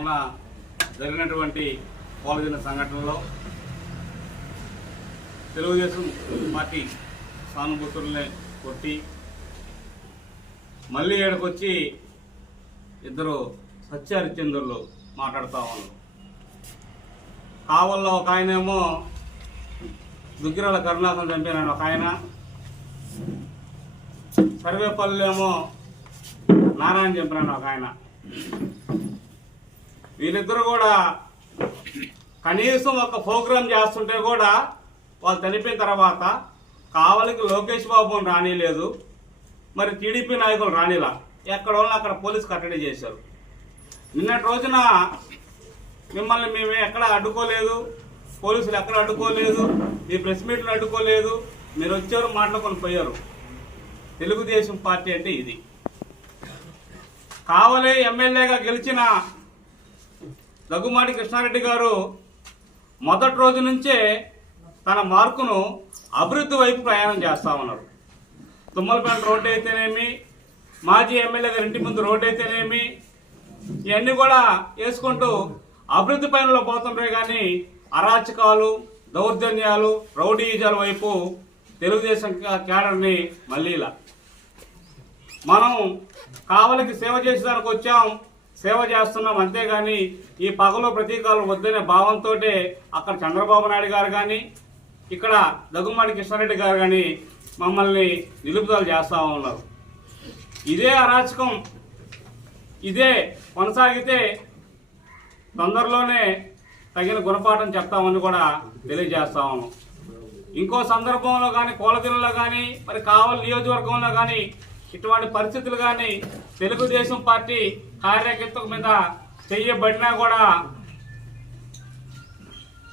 మొన్న జరిగినటువంటి పాల్గొన్న సంఘటనలో తెలుగుదేశం పార్టీ సానుభూతుల్ని కొట్టి మళ్ళీ ఏడకొచ్చి ఇద్దరు సత్యహరిచంద్రులు మాట్లాడుతూ ఉన్నారు. కావల్లో ఒక ఆయనేమో దుగ్గిరాల కరుణాసం చంపినాడు ఒక ఆయన సర్వేపల్లి ఏమో నారాయణ చంపినాడు ఒక ఆయన. వీళ్ళిద్దరు కూడా కనీసం ఒక ప్రోగ్రాం చేస్తుంటే కూడా వాళ్ళు చనిపోయిన తర్వాత కావలికి లోకేష్ బాబుని రానిలేదు మరి టీడీపీ నాయకులు రానిలా. ఎక్కడ వాళ్ళు అక్కడ పోలీసు కట్టడి చేశారు. నిన్నటి రోజున మిమ్మల్ని మేము ఎక్కడ అడ్డుకోలేదు పోలీసులు ఎక్కడ అడ్డుకోలేదు ఈ ప్రెస్ మీట్లు అడ్డుకోలేదు మీరు వచ్చారు మాట్లాడుకొని పోయారు తెలుగుదేశం పార్టీ అంటే ఇది. కావలి ఎమ్మెల్యేగా గెలిచిన దగ్గుమాటి కృష్ణారెడ్డి గారు మొదటి రోజు నుంచే తన మార్కును అభివృద్ధి వైపు ప్రయాణం చేస్తా ఉన్నారు. తుమ్మలపేట రోడ్డు అయితేనేమి మాజీ ఎమ్మెల్యే గారి ఇంటి ముందు రోడ్డు అయితేనేమి ఇవన్నీ కూడా వేసుకుంటూ అభివృద్ధి పైనలో పోతుంటే కానీ అరాచకాలు దౌర్జన్యాలు రౌడీజాల వైపు తెలుగుదేశం క్యాడర్ని మళ్ళీ ఇలా. మనం కావలికి సేవ చేసేదానికి వచ్చాం. సేవ చేస్తున్నాం అంతేగాని ఈ పగలో ప్రతీకాలు వద్దనే భావంతో అక్కడ చంద్రబాబు నాయుడు గారు కానీ ఇక్కడ దగ్గుమాటి కృష్ణారెడ్డి గారు కానీ మమ్మల్ని నిలుపుదల చేస్తా ఉన్నారు. ఇదే అరాచకం ఇదే కొనసాగితే తొందరలోనే తగిన గుణపాఠం చెప్తామని కూడా తెలియజేస్తా ఉన్నాం. ఇంకో సందర్భంలో కానీ కోలదినలో కానీ మరి కావలి నియోజకవర్గంలో కానీ ఇటువంటి పరిస్థితులు కానీ తెలుగుదేశం పార్టీ కార్యకర్తల మీద చేయబడినా కూడా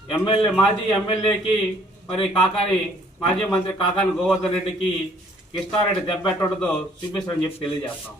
ఎమ్మెల్యే మాజీ ఎమ్మెల్యేకి మరి కాకాని మాజీ మంత్రి కాకాని గోవర్ధన్ రెడ్డికి కృష్ణారెడ్డి దెబ్బెట్టడంతో చూపిస్తారని చెప్పి తెలియజేస్తాం